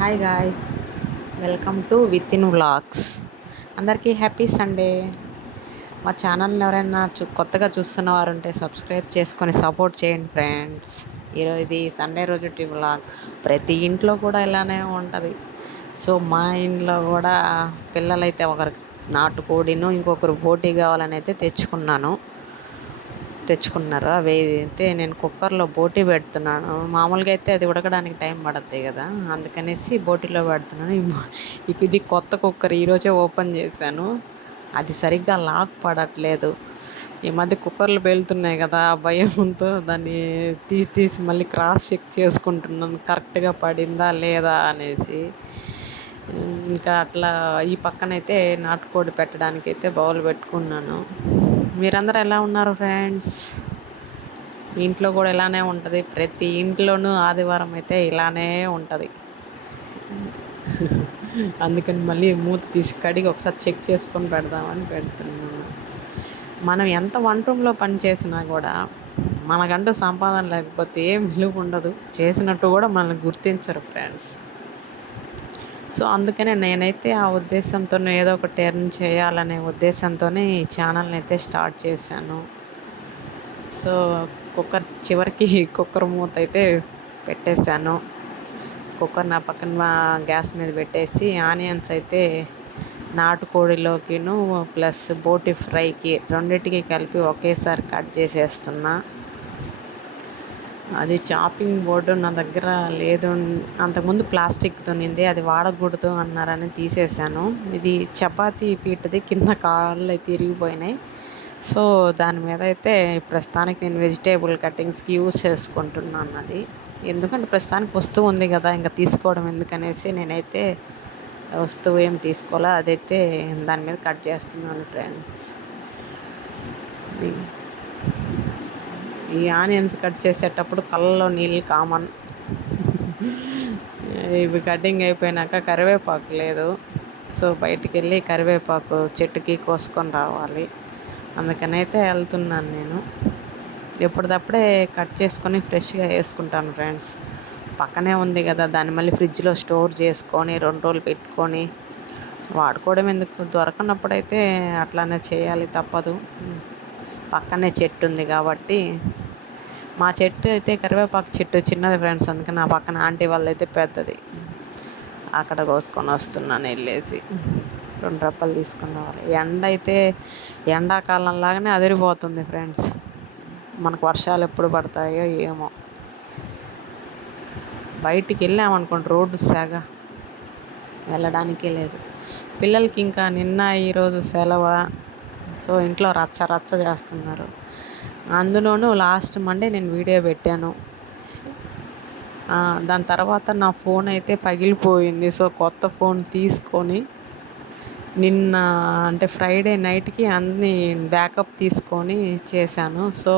Hi guys, welcome to with in vlogs. అందరికీ happy Sunday. మా ఛానల్ని ఎవరైనా కొత్తగా చూస్తున్న వారు ఉంటే సబ్స్క్రైబ్ చేసుకొని సపోర్ట్ చేయండి ఫ్రెండ్స్. ఈరోజు ఇది సండే రోజు వ్లాగ్. ప్రతి ఇంట్లో కూడా ఇలానే ఉంటుంది. సో మా ఇంట్లో కూడా పిల్లలైతే ఒకరికి నాటుకోడిను ఇంకొకరు బోటీ కావాలని అయితే తెచ్చుకున్నారు. అవి అయితే నేను కుక్కర్లో బోటీ పెడుతున్నాను. మామూలుగా అయితే అది ఉడకడానికి టైం పడుద్ది కదా, అందుకనేసి బోటీలో పెడుతున్నాను. ఇది కొత్త కుక్కర్, ఈరోజే ఓపెన్ చేశాను. అది సరిగ్గా లాక్ పడట్లేదు. ఈ మధ్య కుక్కర్లు పేలుతున్నాయి కదా, ఆ భయంతో దాన్ని తీసి మళ్ళీ క్రాస్ చెక్ చేసుకుంటున్నాను, కరెక్ట్గా పడిందా లేదా అనేసి. ఇంకా అట్లా ఈ పక్కనైతే నాటుకోడి పెట్టడానికి అయితే బౌల్ పెట్టుకున్నాను. మీరందరూ ఎలా ఉన్నారు ఫ్రెండ్స్? మీ ఇంట్లో కూడా ఇలానే ఉంటుంది. ప్రతి ఇంట్లోనూ ఆదివారం అయితే ఇలానే ఉంటుంది. అందుకని మళ్ళీ మూత తీసి కడిగి ఒకసారి చెక్ చేసుకొని పెడదామని పెడుతున్నాను. మనం ఎంత వంట రూమ్లో పని చేసినా కూడా మనకంటూ సంపాదన లేకపోతే ఏం విలువ ఉండదు. చేసినట్టు కూడా మనల్ని గుర్తించరు ఫ్రెండ్స్. సో అందుకనే నేనైతే ఆ ఉద్దేశంతోనే ఏదో ఒకటి ఎర్న్ చేయాలనే ఉద్దేశంతోనే ఈ ఛానల్ని అయితే స్టార్ట్ చేశాను. సో చివరికి కుక్కర్ మూత అయితే పెట్టేశాను. కుక్కర్ నా పక్కన గ్యాస్ మీద పెట్టేసి ఆనియన్స్ అయితే నాటుకోడిలోకిను ప్లస్ బోటి ఫ్రైకి రెండింటికి కలిపి ఒకేసారి కట్ చేసేస్తున్నా. అది చాపింగ్ బోర్డు నా దగ్గర లేదు. అంతకుముందు ప్లాస్టిక్తో నింది, అది వాడకూడదు అన్నారని తీసేశాను. ఇది చపాతీ పీటది, కింద కాళ్ళు అయితే ఇరిగిపోయినాయి. సో దాని మీద అయితే ప్రస్తుతానికి నేను వెజిటేబుల్ కటింగ్స్కి యూజ్ చేసుకుంటున్నాను. అది ఎందుకంటే ప్రస్తుతానికి వస్తువు ఉంది కదా, ఇంకా తీసుకోవడం ఎందుకనేసి నేనైతే వస్తువు ఏం తీసుకోవాలా, అదైతే దాని మీద కట్ చేస్తున్నాను ఫ్రెండ్స్. ఈ ఆనియన్స్ కట్ చేసేటప్పుడు కళ్ళలో నీళ్ళు కామన్. ఇవి కటింగ్ అయిపోయినాక కరివేపాకు లేదు. సో బయటికి వెళ్ళి కరివేపాకు చెట్టుకి కోసుకొని రావాలి. అందుకనైతే వెళ్తున్నాను నేను. ఎప్పటిదప్పుడే కట్ చేసుకొని ఫ్రెష్గా వేసుకుంటాను ఫ్రెండ్స్. పక్కనే ఉంది కదా, దాన్ని మళ్ళీ ఫ్రిడ్జ్లో స్టోర్ చేసుకొని 2 రోజులు పెట్టుకొని వాడుకోవడం ఎందుకు, దొరకనప్పుడైతే అట్లానే చేయాలి, తప్పదు. పక్కనే చెట్టు ఉంది కాబట్టి. మా చెట్టు అయితే కరివేపాకు చెట్టు చిన్నది ఫ్రెండ్స్, అందుకని నా పక్కన ఆంటీ వాళ్ళైతే పెద్దది. అక్కడ కోసుకొని వస్తున్నాను వెళ్ళేసి. 2 రప్పలు తీసుకుని రావాలి. ఎండ అయితే ఎండాకాలంలాగానే అదిరిపోతుంది ఫ్రెండ్స్. మనకు వర్షాలు ఎప్పుడు పడతాయో ఏమో. బయటికి వెళ్ళామనుకోండి రోడ్డు సాగ వెళ్ళడానికే లేదు. పిల్లలకి ఇంకా నిన్న ఈరోజు సెలవు. సో ఇంట్లో రచ్చ రచ్చ చేస్తున్నారు. అందులోనూ లాస్ట్ మండే నేను వీడియో పెట్టాను. దాని తర్వాత నా ఫోన్ అయితే పగిలిపోయింది. సో కొత్త ఫోన్ తీసుకొని నిన్న అంటే ఫ్రైడే నైట్కి అన్నీ బ్యాకప్ తీసుకొని చేశాను. సో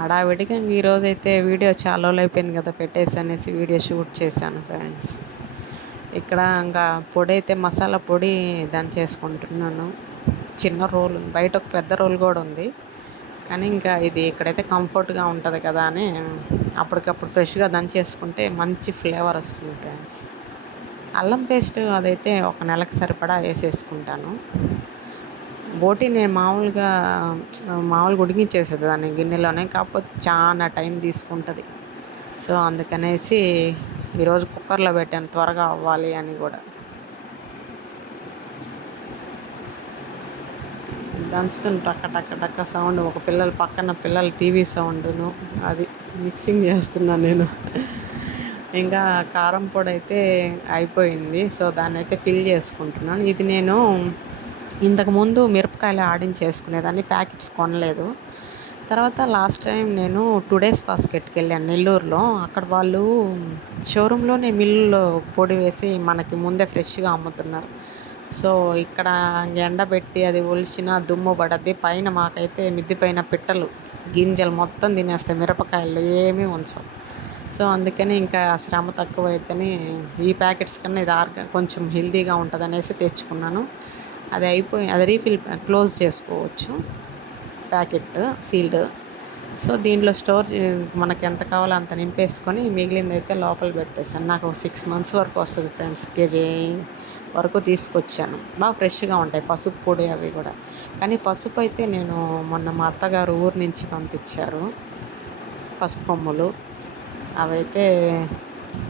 హడావిడిగా ఈరోజైతే వీడియో చాలా రోజులు అయిపోయింది కదా పెట్టేసి అనేసి వీడియో షూట్ చేశాను ఫ్రెండ్స్. ఇక్కడ ఇంకా పొడి అయితే మసాలా పొడి దంచేసుకుంటున్నాను. చిన్న రోల్, బయట ఒక పెద్ద రోల్ కూడా ఉంది, కానీ ఇంకా ఇది ఇక్కడైతే కంఫర్ట్గా ఉంటుంది కదా అని అప్పటికప్పుడు ఫ్రెష్గా దంచేసుకుంటే మంచి ఫ్లేవర్ వస్తుంది ఫ్రెండ్స్. అల్లం పేస్ట్ అదైతే ఒక నెలకు సరిపడా వేసేసుకుంటాను. బోటీ నేను మామూలుగా ఉడికించేసేది దాన్ని గిన్నెలోనే, కాకపోతే చాలా టైం తీసుకుంటుంది. సో అందుకనేసి ఈరోజు కుక్కర్లో పెట్టాను, త్వరగా అవ్వాలి అని కూడా. దంచుతున్న టక్క టక్క టక్క సౌండ్, ఒక పక్కన పిల్లల టీవీ సౌండ్ను, అది మిక్సింగ్ చేస్తున్నాను నేను. ఇంకా కారం పొడి అయితే అయిపోయింది. సో దాన్ని అయితే ఫిల్ చేసుకుంటున్నాను. ఇది నేను ఇంతకుముందు మిరపకాయలు ఆడించేసుకునేదాన్ని, ప్యాకెట్స్ కొనలేదు. తర్వాత లాస్ట్ టైం నేను 2 days బాస్కెట్కి వెళ్ళాను నెల్లూరులో. అక్కడ వాళ్ళు షోరూంలోనే మిల్లులో పొడి వేసి మనకి ముందే ఫ్రెష్గా అమ్ముతున్నారు. సో ఇక్కడ ఎండబెట్టి అది ఒలిచిన దుమ్ము పడద్ది, పైన మాకైతే మిద్ది పైన పిట్టలు గింజలు మొత్తం తినేస్తాయి, మిరపకాయలు ఏమీ ఉంచవు. సో అందుకని ఇంకా శ్రమ తక్కువ అయితేనే ఈ ప్యాకెట్స్ కన్నా ఇది కొంచెం హెల్తీగా ఉంటుంది అనేసి తెచ్చుకున్నాను. అది రీఫిల్ క్లోజ్ చేసుకోవచ్చు, ప్యాకెట్ సీల్డ్. సో దీంట్లో మనకి ఎంత కావాలో అంత నింపేసుకొని మిగిలిందైతే లోపల పెట్టేసాను. నాకు 6 మంత్స్ వరకు వస్తుంది ఫ్రెండ్స్. కేజీ వరకు తీసుకొచ్చాను. బాగా ఫ్రెష్గా ఉంటాయి పసుపు పొడి అవి కూడా. కానీ పసుపు అయితే నేను మొన్న మా అత్తగారు ఊరు నుంచి పంపించారు పసుపు కొమ్ములు. అవైతే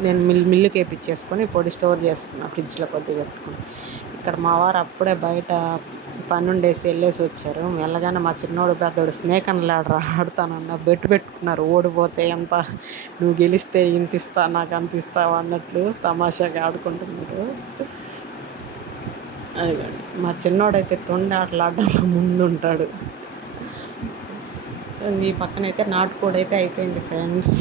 నేను మిల్లుకి వేయించేసుకొని పొడి స్టోర్ చేసుకున్నా ఫ్రిడ్జ్లో కొద్దిగా పెట్టుకుని. ఇక్కడ మా వారు అప్పుడే బయట పనుండేసి వెళ్ళేసి వచ్చారు. వెళ్ళగానే మా చిన్నోడు పెద్దోడు స్నేక్ అండ్ ల్యాడర్ ఆడతానన్న పెట్టుకున్నారు. ఓడిపోతే ఎంత, నువ్వు గెలిస్తే ఇంత ఇస్తా, నాకు అంత ఇస్తావు అన్నట్లు తమాషాగా ఆడుకుంటున్నారు. అదిగోండి మా చిన్నోడైతే తొండి ఆటలు ఆడడంలో ముందుంటాడు. ఈ పక్కనైతే నాటుకోడి అయితే అయిపోయింది ఫ్రెండ్స్.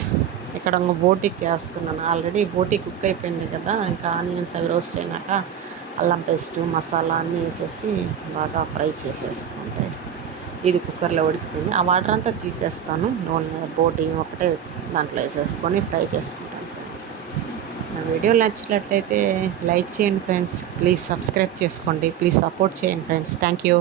ఇక్కడ ఇంక బోటీకి చేస్తున్నాను. ఆల్రెడీ బోటీ కుక్ అయిపోయింది కదా. ఇంకా ఆనియన్స్ అవి రోస్ట్ అయినాక అల్లం పేస్టు మసాలా అన్నీ వేసేసి బాగా ఫ్రై చేసేసుకుంటే ఇది కుక్కర్లో ఉడికిపోయింది. ఆ వాటర్ అంతా తీసేస్తాను. ఓన్లీ బోటీ ఒకటే దాంట్లో వేసేసుకొని ఫ్రై చేసుకుంటాను ఫ్రెండ్స్. నా వీడియో నచ్చినట్లయితే లైక్ చేయండి ఫ్రెండ్స్. ప్లీజ్ సబ్స్క్రైబ్ చేసుకోండి. ప్లీజ్ సపోర్ట్ చేయండి ఫ్రెండ్స్. Thank you.